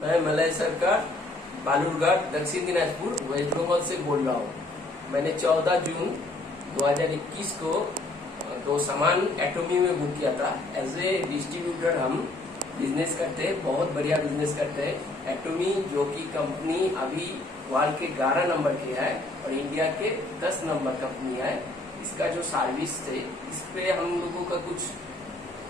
मैं मलय सरकार बालूरघाट दक्षिण दिनाजपुर वेस्ट बंगाल से बोल रहा हूँ। मैंने 14 जून 2021 को दो सामान एटोमी में बुक किया था। एज ए डिस्ट्रीब्यूटर हम बिजनेस करते हैं, बहुत बढ़िया बिजनेस करते हैं। एटोमी जो कि कंपनी अभी वर्ल्ड के 11 नंबर की है और इंडिया के 10 नंबर कंपनी है। इसका जो सर्विस थे इस पे हम लोगों का कुछ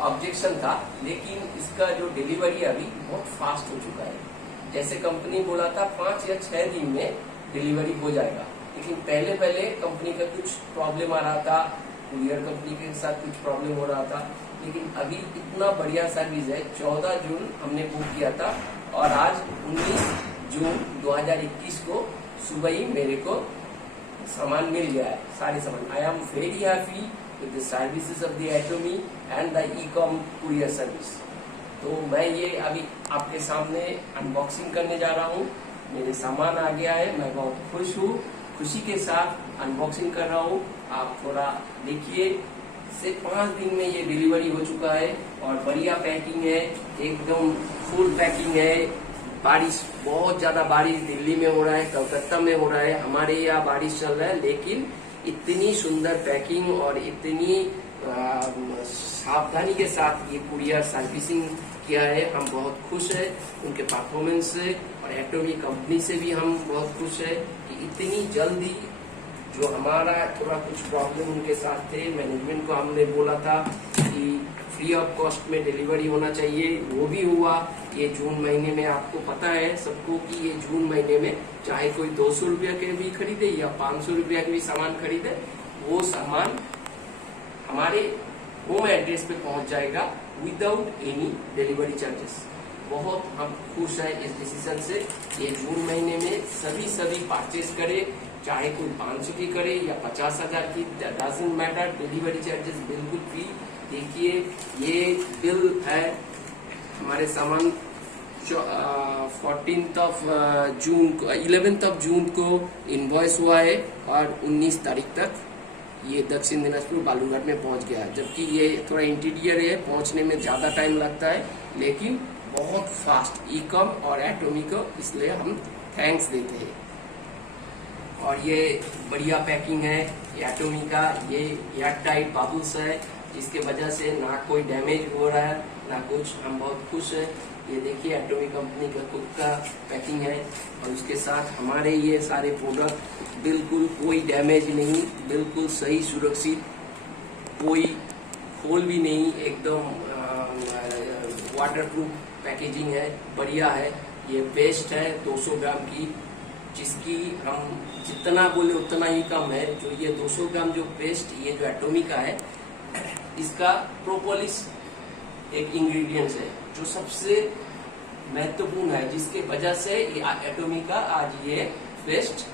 ऑब्जेक्शन था, लेकिन इसका जो डिलीवरी अभी बहुत फास्ट हो चुका है। जैसे कंपनी बोला था 5 या 6 दिन में डिलीवरी हो जाएगा, लेकिन पहले कंपनी का कुछ प्रॉब्लम आ रहा था, कुरियर कंपनी के साथ कुछ प्रॉब्लम हो रहा था। लेकिन अभी इतना बढ़िया सर्विस है। 14 जून हमने बुक किया था और आज 19 जून 2021 को सुबह ही मेरे को सामान मिल गया है, सारे सामान। I am very happy with the services of the Atomy and the e-com courier service। तो मैं ये अभी आपके सामने अनबॉक्सिंग करने जा रहा हूँ। मेरे सामान आ गया है, मैं बहुत खुश हूँ। खुशी के साथ अनबॉक्सिंग कर रहा हूँ। आप थोड़ा देखिए, सिर्फ 5 दिन में ये डिलीवरी हो चुका है और बढ़िया पैकिंग है, एकदम फुल पैकिंग है। बारिश, बहुत ज्यादा बारिश दिल्ली में हो रहा है, कलकत्ता में हो रहा है, हमारे यहाँ बारिश चल रहा है, लेकिन इतनी सुंदर पैकिंग और इतनी सावधानी के साथ ये कुरियर सर्विसिंग किया है। हम बहुत खुश है उनके परफॉर्मेंस से, और एटोमी कंपनी से भी हम बहुत खुश है कि इतनी जल्दी, जो हमारा थोड़ा कुछ प्रॉब्लम उनके साथ थे, मैनेजमेंट को हमने बोला था कि फ्री ऑफ कॉस्ट में डिलीवरी होना चाहिए, वो भी हुआ। ये जून महीने में आपको पता है सबको कि ये जून महीने में चाहे कोई 200 रुपया के भी खरीदे या 500 रुपया के भी सामान खरीदे, वो सामान हमारे होम एड्रेस पे पहुंच जाएगा विदाउट एनी डिलीवरी चार्जेस। बहुत हम खुश हैं इस डिसीजन से। ये जून महीने में सभी परचेस करे, चाहे कोई 500 की करे या 50,000 की, डजंट मैटर, डिलीवरी चार्जेस बिल्कुल फ्री। देखिए ये बिल है, हमारे सामान 14th ऑफ जून को, 11th ऑफ जून को इनवॉइस हुआ है और 19 तारीख तक ये दक्षिण दिनाजपुर बालूरघाट में पहुंच गया। जबकि ये थोड़ा इंटीरियर है, पहुंचने में ज्यादा टाइम लगता है, लेकिन बहुत फास्ट ई-कॉम और एटोमी को इसलिए हम थैंक्स देते हैं। और ये बढ़िया पैकिंग है एटोमी का, ये एयर टाइट बबल्स है, जिसके वजह से ना कोई डैमेज हो रहा है ना कुछ। हम बहुत खुश हैं। ये देखिए एटोमी कंपनी का खुद का पैकिंग है और उसके साथ हमारे ये सारे प्रोडक्ट बिल्कुल कोई डैमेज नहीं, बिल्कुल सही सुरक्षित, कोई खोल भी नहीं, एकदम वाटरप्रूफ पैकेजिंग है, बढ़िया है। ये पेस्ट है 200 ग्राम की, जिसकी हम जितना बोले उतना ही कम है। जो ये 200 ग्राम जो पेस्ट, ये जो एटोमी का है, इसका प्रोपोलिस एक इंग्रेडिएंट्स है जो सबसे महत्वपूर्ण है, जिसके वजह से एटोमी का आज ये पेस्ट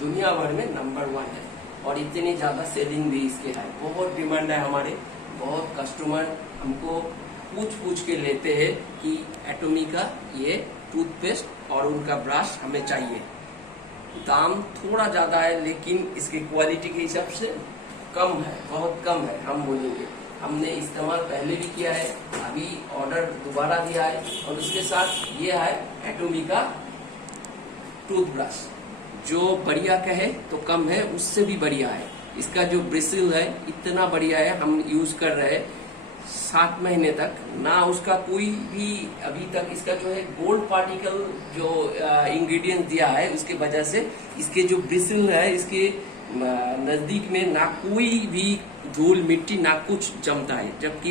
दुनिया भर में नंबर 1 है और इतनी ज्यादा सेलिंग भी इसके है। बहुत डिमांड है हमारे, बहुत कस्टमर हमको पूछ के लेते हैं कि एटोमी का ये टूथपेस्ट और उनका ब्रश हमें चाहिए। दाम थोड़ा ज्यादा है, लेकिन इसकी क्वालिटी के हिसाब से कम है, बहुत कम है। हम बोलेंगे हमने इस्तेमाल पहले भी किया है, अभी ऑर्डर दोबारा दिया है, और उसके साथ ये है एटोमी का टूथब्रश, जो बढ़िया कहे तो कम है, उससे भी बढ़िया है। इसका जो ब्रिसिल है इतना बढ़िया है, हम यूज कर रहे हैं 7 महीने तक, ना उसका कोई भी अभी तक इसका जो है गोल्ड पार्टिकल जो इंग्रेडिएंट दिया है, उसके वजह से इसके जो ब्रिसिल है, इसके नजदीक में ना कोई भी धूल मिट्टी ना कुछ जमता है। जबकि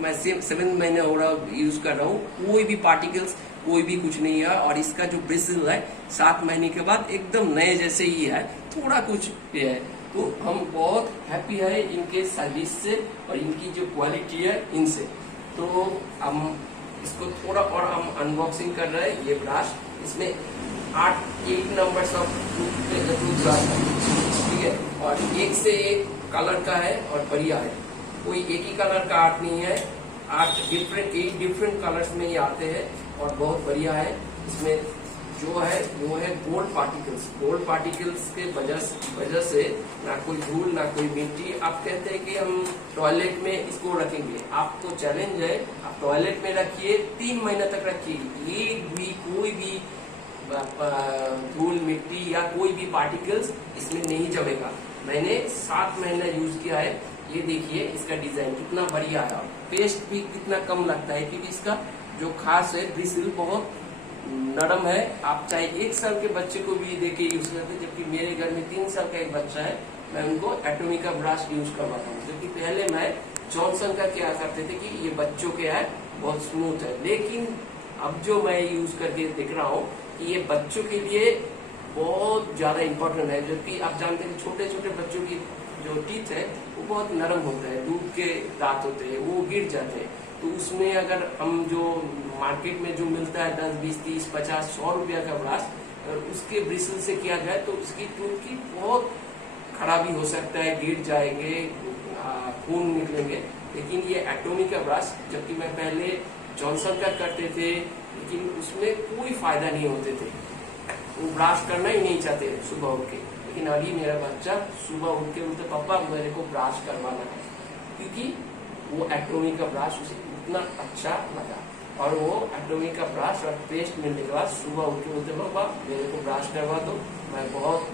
मैं 7 महीने हो रहा यूज कर रहा हूँ, कोई भी पार्टिकल्स, कोई भी कुछ नहीं है। और इसका जो ब्रिसिल है 7 महीने के बाद एकदम नए जैसे ही है, थोड़ा कुछ है। तो हम बहुत हैप्पी है इनके सर्विस से और इनकी जो क्वालिटी है इनसे। तो हम इसको थोड़ा और हम अनबॉक्सिंग कर रहे हैं। ये ब्रश, इसमें 8 नंबर्स ऑफ टूथब्रश है, ठीक है, और एक से एक कलर का है और बढ़िया है। कोई एक ही कलर का आर्ट नहीं है, 8 डिफरेंट कलर्स में ये आते हैं और बहुत बढ़िया है। इसमें जो है वो है गोल्ड पार्टिकल्स। गोल्ड पार्टिकल्स के वजह से ना कोई धूल ना कोई मिट्टी। आप कहते हैं कि हम टॉयलेट में इसको रखेंगे, आपको चैलेंज है, आप टॉयलेट में रखिए, 3 महीने तक रखिए, एक भी कोई भी धूल मिट्टी या कोई भी पार्टिकल्स इसमें नहीं जमेगा। मैंने 7 महीना यूज किया है। ये देखिए इसका डिजाइन कितना बढ़िया है, पेस्ट भी कितना कम लगता है, क्योंकि इसका जो खास है ब्रिसल बहुत नरम है। आप चाहे 1 साल के बच्चे को भी देके यूज करते हैं, जबकि मेरे घर में 3 साल का एक बच्चा है, मैं उनको एटोमिका ब्रश यूज करवाता हूँ। जबकि पहले मैं जॉनसन का क्या करते थे कि ये बच्चों के है बहुत स्मूथ है, लेकिन अब जो मैं यूज करके देख रहा हूँ कि ये बच्चों के लिए बहुत ज्यादा इम्पोर्टेंट है। जबकि आप जानते हैं छोटे छोटे बच्चों की जो टीथ है वो बहुत नरम होता है, दूध के दांत होते हैं, वो गिर जाते हैं। तो उसमें अगर हम जो मार्केट में जो मिलता है 10, 20, 30, 50, 100 रुपया का ब्रश, उसके ब्रिसल से किया जाए तो उसकी टूथ की बहुत खराबी हो सकता है, गिर जाएंगे, खून निकलेंगे। लेकिन ये एटोमिका ब्रश, जबकि मैं पहले जॉनसन का करते थे, लेकिन उसमें कोई फायदा नहीं होते थे, वो ब्रश करना ही नहीं चाहते सुबह उठ के। लेकिन अभी मेरा बच्चा सुबह उठ के बोलते पापा मेरे को ब्रश करवाना है, क्योंकि वो एटोमिका ब्रश उसे उतना अच्छा लगा। और वो एटोमिका ब्रश और पेस्ट मिलने के बाद सुबह उठ के बोलते पापा मेरे को ब्रश करवा दो, मैं बहुत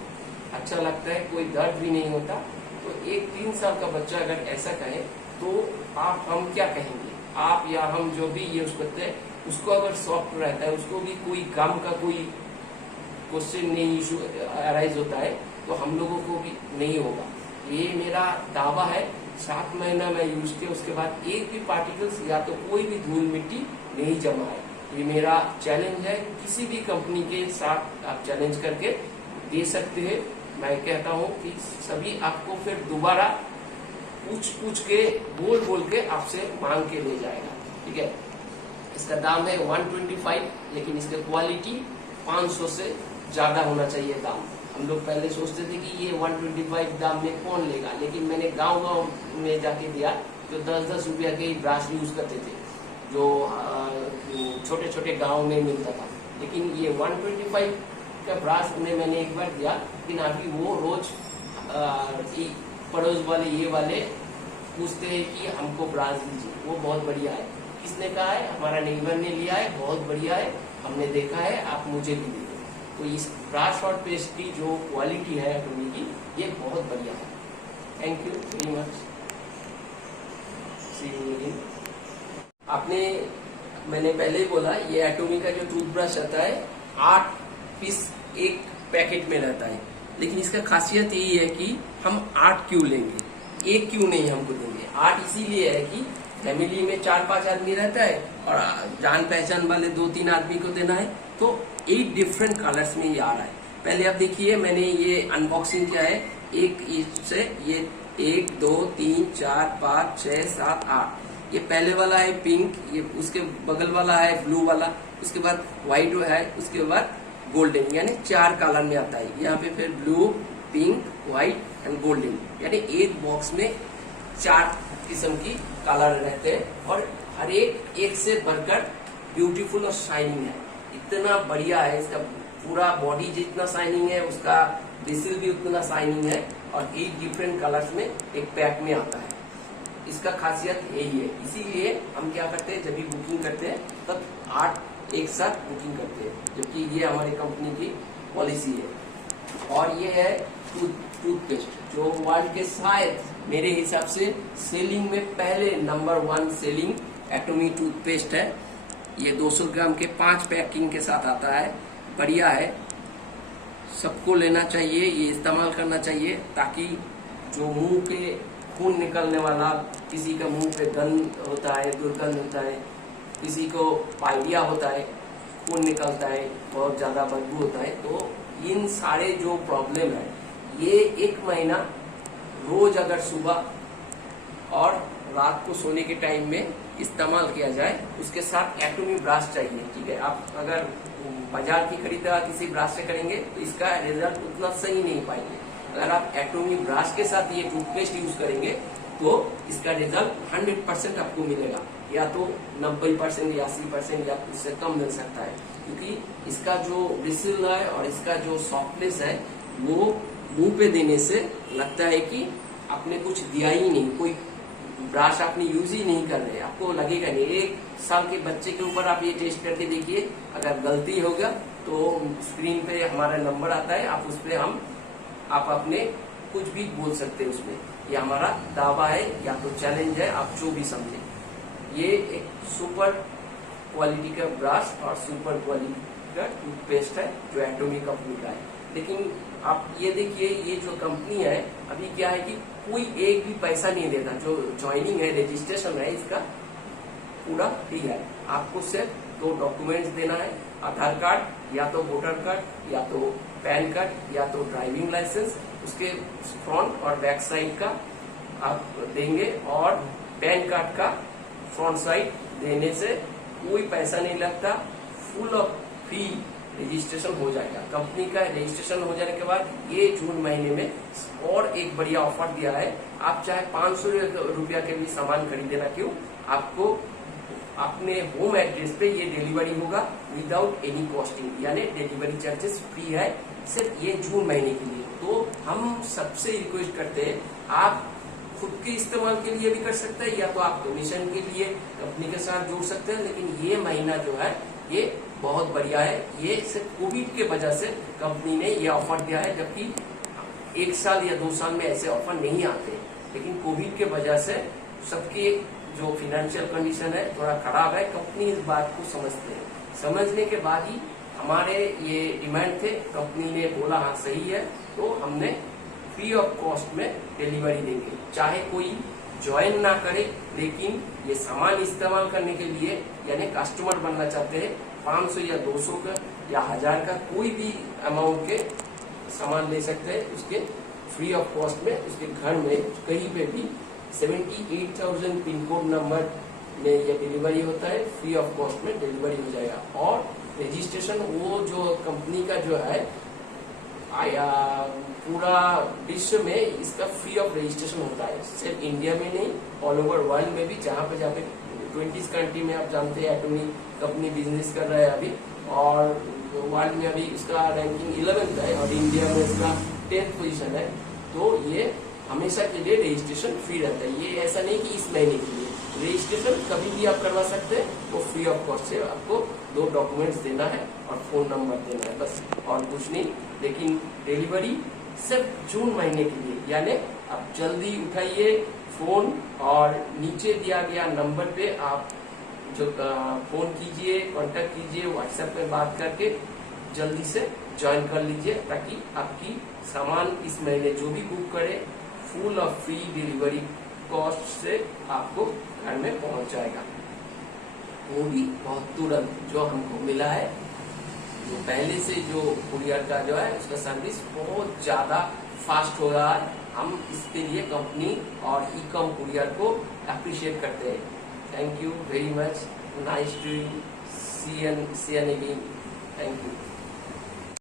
अच्छा लगता है, कोई दर्द भी नहीं होता। तो एक 3 साल का बच्चा अगर ऐसा कहे तो आप हम क्या कहेंगे? आप या हम जो भी यूज करते हैं उसको अगर सॉफ्ट रहता है, उसको भी कोई गम का कोई क्वेश्चन नहीं, इशू अराइज होता है, तो हम लोगों को भी नहीं होगा। ये मेरा दावा है। 7 महीना मैं यूज किया, उसके बाद एक भी पार्टिकल्स या तो कोई भी धूल मिट्टी नहीं जमा है। ये मेरा चैलेंज है, किसी भी कंपनी के साथ आप चैलेंज करके दे सकते हैं। मैं कहता हूँ कि सभी आपको फिर दोबारा पूछ के बोल के आपसे मांग के ले जाएगा। ठीक है, इसका दाम है 125, लेकिन इसका क्वालिटी 500 से ज्यादा होना चाहिए दाम। हम लोग पहले सोचते थे कि ये 125 दाम में कौन लेगा, लेकिन मैंने गांव में जाके दिया, जो 10-10 रुपया के ही ब्रश यूज करते थे, जो छोटे छोटे गांव में मिलता था। लेकिन ये 125 का ब्रश में मैंने एक बार दिया, लेकिन अभी वो रोज पड़ोस वाले ये वाले पूछते हैं कि हमको ब्रश दीजिए, वो बहुत बढ़िया है। किसने कहा है? हमारा नेबर ने लिया है, बहुत बढ़िया है, हमने देखा है, आप मुझे भी दे दो। तो इस ब्रश और पेस्ट की जो क्वालिटी है एटोमी की, ये बहुत बढ़िया है। Thank you very much. आपने मैंने पहले ही बोला, ये एटोमी का जो टूथब्रश आता है 8 पीस एक पैकेट में रहता है, लेकिन इसका खासियत यही है कि हम 8 क्यों लेंगे, एक क्यों नहीं हमको देंगे। 8 इसीलिए है कि फैमिली में 4-5 आदमी रहता है और जान पहचान वाले 2-3 आदमी को देना है, तो 8 डिफरेंट कलर्स में ये आ रहा है। पहले आप देखिए, मैंने ये अनबॉक्सिंग किया है, एक से ये 1, 2, 3, 4, 5, 6, 7, 8। ये पहले वाला है पिंक, ये उसके बगल वाला है ब्लू वाला, उसके बाद व्हाइट है, उसके बाद गोल्डन, यानी 4 कलर में आता है। यहाँ पे फिर blue, pink, white and golden, यानी एक बॉक्स में 4 किस्म की कलर रहते हैं, और हर एक से बढ़कर ब्यूटीफुल और शाइनिंग है। इतना बढ़िया है, इसका पूरा बॉडी जितना शाइनिंग है, उसका ब्रिसल भी उतना शाइनिंग है, और 8 डिफरेंट कलर्स में एक पैक में आता है। इसका खासियत यही है, इसीलिए हम क्या करते हैं, जब भी बुकिंग करते हैं तब 8 एक साथ बुकिंग करते हैं, जबकि ये हमारी कंपनी की पॉलिसी है। और ये है टूथपेस्ट, जो वर्ल्ड के शायद मेरे हिसाब से सेलिंग में पहले नंबर 1 सेलिंग एटोमी टूथपेस्ट है। ये 200 ग्राम के 5 पैकिंग के साथ आता है, बढ़िया है, सबको लेना चाहिए, ये इस्तेमाल करना चाहिए, ताकि जो मुंह के खून निकलने वाला, किसी का मुंह पे गंध होता है, दुर्गंध होता है, किसी को पाइलिया होता है, खून निकलता है, बहुत ज्यादा बदबू होता है, तो इन सारे जो प्रॉब्लम है, ये 1 महीना रोज अगर सुबह और रात को सोने के टाइम में इस्तेमाल किया जाए, उसके साथ एटोमी ब्रश चाहिए। ठीक है, आप अगर बाजार की खरीदारी किसी ब्रश से करेंगे तो इसका रिजल्ट उतना सही नहीं पाएंगे। अगर आप एटोमी ब्रश के साथ ये टूथपेस्ट यूज करेंगे तो इसका रिजल्ट 100% आपको मिलेगा। या तो 90% या 80% या उससे कम मिल सकता है, क्योंकि इसका जो ब्रिसल है और इसका जो सॉफ्टनेस है वो मुंह पे देने से लगता है कि आपने कुछ दिया ही नहीं, कोई ब्रश आपने यूज ही नहीं कर रहे, आपको लगेगा नहीं। 1 साल के बच्चे के ऊपर आप ये टेस्ट करके देखिए, अगर गलती होगा तो स्क्रीन पे हमारा नंबर आता है, आप उस पे आप अपने कुछ भी बोल सकते हैं उसमें, ये हमारा दावा है या तो चैलेंज है, आप जो भी समझे। ये एक सुपर क्वालिटी का ब्रश और सुपर क्वालिटी का टूथपेस्ट है जो एटॉमी कंपनी का है। लेकिन आप ये देखिए, ये जो कंपनी है अभी क्या है कि कोई एक भी पैसा नहीं देता, जो ज्वाइनिंग है, रजिस्ट्रेशन है, इसका पूरा फ्री है। आपको सिर्फ 2 डॉक्यूमेंट्स देना है, आधार कार्ड या तो वोटर कार्ड या तो पैन कार्ड या तो ड्राइविंग लाइसेंस, उसके फ्रंट और बैक साइड का आप देंगे, और पैन कार्ड का फ्रंट साइड देने से कोई पैसा नहीं लगता, फुल ऑफ फ्री रजिस्ट्रेशन हो जाएगा। कंपनी का रजिस्ट्रेशन हो जाने के बाद ये जून महीने में और एक बढ़िया ऑफर दिया है, आप चाहे 500 रुपया के भी सामान खरीदे ना क्यों, आपको अपने होम एड्रेस पे ये डिलीवरी होगा विदाउट एनी कॉस्टिंग, यानी डिलीवरी चार्जेस फ्री है सिर्फ ये जून महीने के लिए। तो हम सबसे रिक्वेस्ट करते हैं, आप खुद के इस्तेमाल के लिए भी कर सकते हैं या तो आप डोनेशन के लिए कंपनी के साथ जोड़ सकते हैं, लेकिन ये महीना जो है ये बहुत बढ़िया है। ये सिर्फ कोविड के वजह से कंपनी ने ये ऑफर दिया है, जबकि 1 साल या 2 साल में ऐसे ऑफर नहीं आते, लेकिन कोविड के वजह से सबकी जो फाइनेंशियल कंडीशन है थोड़ा खराब है, कंपनी इस बात को समझते हैं। समझने के बाद ही हमारे ये डिमांड थे, कंपनी ने बोला हाँ सही है, तो हमने फ्री ऑफ कॉस्ट में डिलीवरी देंगे, चाहे कोई ज्वाइन ना करे, लेकिन ये सामान इस्तेमाल करने के लिए यानी कस्टमर बनना चाहते हैं, 500 या 200 का या 1000 का कोई भी अमाउंट के सामान ले सकते हैं, उसके फ्री ऑफ कॉस्ट में उसके घर में कहीं पे भी 78,000 पिन कोड नंबर में ये डिलीवरी होता है, फ्री ऑफ कॉस्ट में डिलीवरी हो जाएगा। और रजिस्ट्रेशन वो जो कंपनी का जो है आया पूरा विश्व में इसका फ्री ऑफ रजिस्ट्रेशन होता है, सिर्फ इंडिया में नहीं, ऑल ओवर वर्ल्ड में भी, जहाँ पे 20 कंट्री में आप जानते हैं एटॉमी कंपनी बिजनेस कर रहा है अभी, और वर्ल्ड में अभी इसका रैंकिंग 11th है और इंडिया में इसका 10th पोजीशन है। तो ये हमेशा के लिए रजिस्ट्रेशन फ्री रहता है, ये ऐसा नहीं कि इस महीने के लिए, रजिस्ट्रेशन कभी भी आप करवा सकते हैं, वो फ्री ऑफ कॉस्ट से आपको 2 डॉक्यूमेंट्स देना है और फोन नंबर देना है, बस और कुछ नहीं। लेकिन डिलीवरी सिर्फ जून महीने के लिए, यानी आप जल्दी उठाइए फोन और नीचे दिया गया नंबर पे आप जो फोन कीजिए, कांटेक्ट कीजिए, व्हाट्सएप पे बात करके जल्दी से ज्वाइन कर लीजिए, ताकि आपकी सामान इस महीने जो भी बुक करे फुल और फ्री डिलीवरी कॉस्ट से आपको घर में पहुंच जाएगा, वो भी बहुत तुरंत। जो हमको मिला है, जो पहले से जो कुरियर का जो है उसका सर्विस बहुत ज्यादा फास्ट हो रहा है, हम इसके लिए कंपनी और ई-कॉम कुरियर को अप्रिशिएट करते हैं। Thank you very much, nice to see एन अगेन, थैंक यू।